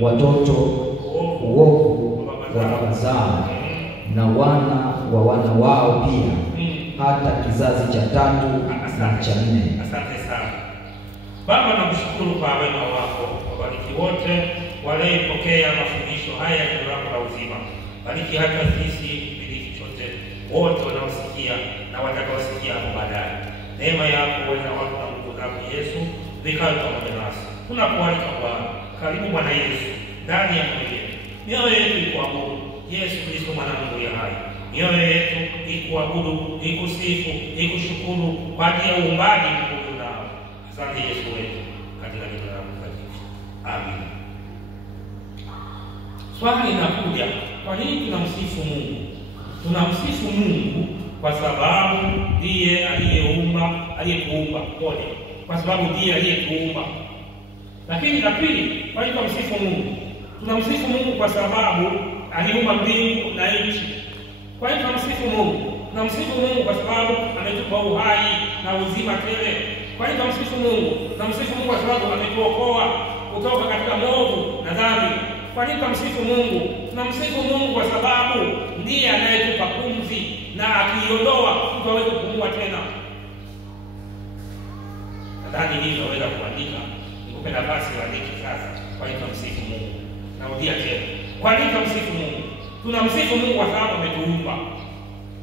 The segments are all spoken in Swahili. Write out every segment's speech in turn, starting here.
watoto uovu wa baba zao na wana wa wana wao pia, hata kizazi cha 3 na cha 4. Asante sana Baba, nakushukuru kwa wema wako. Wabariki wote waliopokea mafundisho haya ya neno lako la uzima. Bariki hata sisi kipindi chote, wote wanaosikia na watakaosikia hapo baadaye. Neema yako uweza wako na nguvu zako Yesu vikawe pamoja nasi. Tunakualika Bwana, karibu Bwana Yesu ndani ya mioyo yetu ikuabudu Yesu Kristo mwana wa Mungu ya hai. Mioyo yetu ikuabudu, ikusifu, ikushukuru kwa ajili ya uumbaji mkuu nao. Asante Yesu wetu, katika jina lako takatifu. Amen. Swali linakuja, kwa nini tunamsifu Mungu? Tunamsifu Mungu kwa sababu ndiye aliyetuumba wote. Kwa sababu ndiye aliyetuumba. Lakini la pili, kwa nini tunamsifu Mungu? Tunamsifu Mungu kwa sababu aliumba mbingu na nchi. Kwa nini tunamsifu Mungu? Tunamsifu Mungu kwa sababu ametupa uhai na uzima tele. Kwa nini tunamsifu Mungu? Tunamsifu Mungu kwa sababu ametuokoa kutoka katika movu na dhambi. Kwa nini tunamsifu Mungu? Tunamsifu Mungu kwa sababu ndiye anayetupa pumzi na akiondoa mtu hawezi kupumua tena. Nadhani hii tunaweza kuandika. Nikupe nafasi uandike sasa. Kwa nini tunamsifu Mungu? Narudia tena. Kwa nini tunamsifu Mungu? Tunamsifu Mungu kwa sababu ametuumba.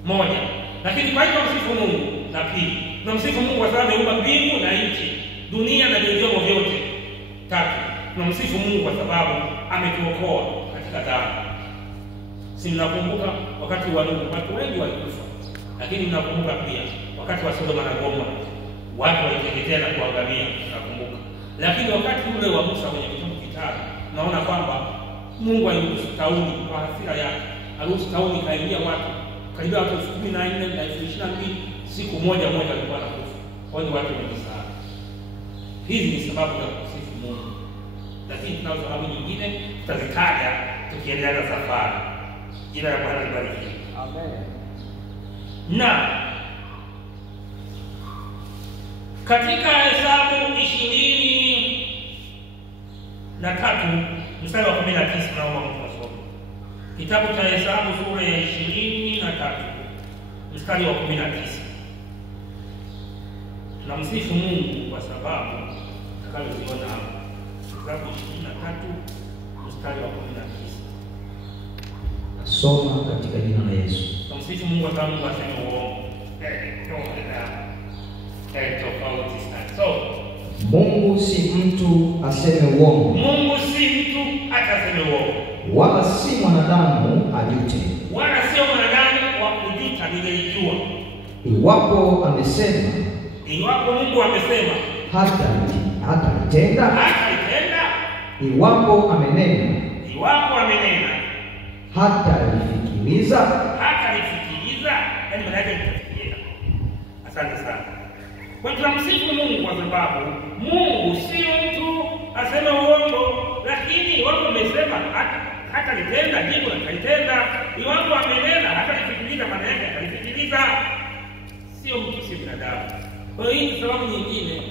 Moja. Lakini kwa nini tunamsifu Mungu? Na pili, tunamsifu Mungu kwa sababu ameumba mbingu na nchi, dunia na vilivyomo vyote. Tatu, tunamsifu Mungu kwa sababu ametuokoa katika dhambi. Si mnakumbuka wakati wa Nuhu watu wengi walikufa. Lakini mnakumbuka pia wakati wa Sodoma na Gomora watu waliteketea na kuangamia, nakumbuka. Lakini wakati ule wa Musa kwenye kitabu kitano, naona kwamba Mungu aliruhusu tauni kwa hasira yake. Aliruhusu tauni kaingia watu karibia watu 14,000 na 22,000 siku moja walikuwa wanakufa. Kwa hiyo watu wengi sana. Hizi ni sababu za kusifu Mungu. Lakini tuna sababu nyingine tutazitaja tukiendelea na safari. Jina la Bwana libarikiwe. Amen. Na katika Hesabu 23 mstari wa 19, naomba mtu asome. Kitabu cha Hesabu sura ya 23 mstari wa 19. Tunamsifu Mungu kwa sababu tutakayoziona hapo. Hesabu 23 mstari wa 19. Soma katika jina la Yesu. Tunamsifu Mungu kwa sababu Mungu asema uongo. Tofauti sana. So, Mungu si mtu aseme uongo. Mungu si mtu ataseme uongo. Wala si mwanadamu ajute. Wala sio mwanadamu wa kujuta, ningelijua. Iwapo amesema, iwapo Mungu amesema, hata litenda. Iwapo amenena, hata lifikiriza. Yaani maana yake nitafikiria. Asante sana. Kwa tunamsifu Mungu kwa sababu Mungu si mtu aseme uongo, lakini iwapo amesema hata litenda, jibu atalitenda. Iwapo amenena hata lifikiriza, maana yake atalifikiriza. Sio mtu, si binadamu. Kwa hiyo hii sababu nyingine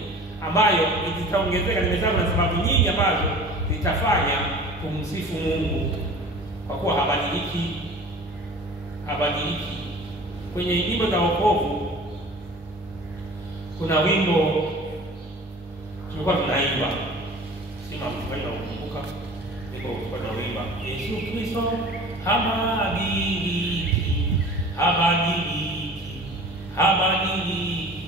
ambayo itaongezeka, nimesema na sababu nyingi ambazo zitafanya kumsifu Mungu, kwa kuwa habadiliki. Kwenye nyimbo za wokovu kuna wimbo tulikuwa tunaimba, sema mtumaini na kukumbuka, wimbo tulikuwa tunaimba, Yesu Kristo habadiliki,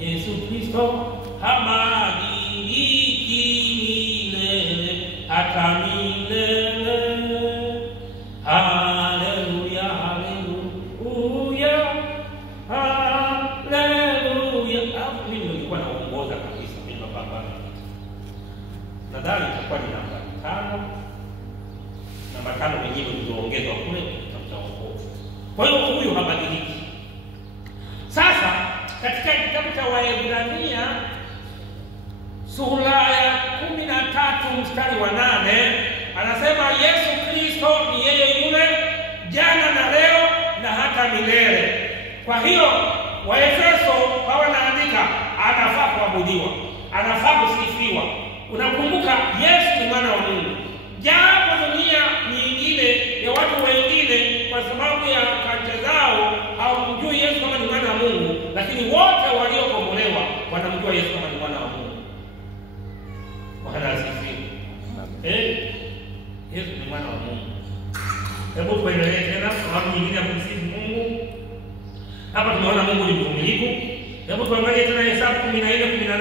Yesu Kristo habadiliki milele hata milele. Haleluya, haleluya, haleluya. Mimi nilikuwa naongoza kabisa mimi baba. Nadhani itakuwa ni namba 5 wenyewe niliongezwa kule katika wokovu. Kwa hiyo huyu habadiliki. Sasa katika kitabu cha Waebrania sura ya 13 mstari wa 8 anasema Yesu Kristo ni yeye yule jana na leo na hata milele. Kwa hiyo Waefeso wanaandika anafaa kuabudiwa, anafaa kusifiwa. Unakumbuka Yesu ni mwana kumjua Yesu kama ni mwana wa Mungu. Bwana asifiwe. Yesu ni mwana wa Mungu. Hebu tuendelee tena sababu nyingine ya kumsifu Mungu. Hapa tumeona Mungu ni mvumilivu. Hebu tuangalie tena Hesabu 14:18.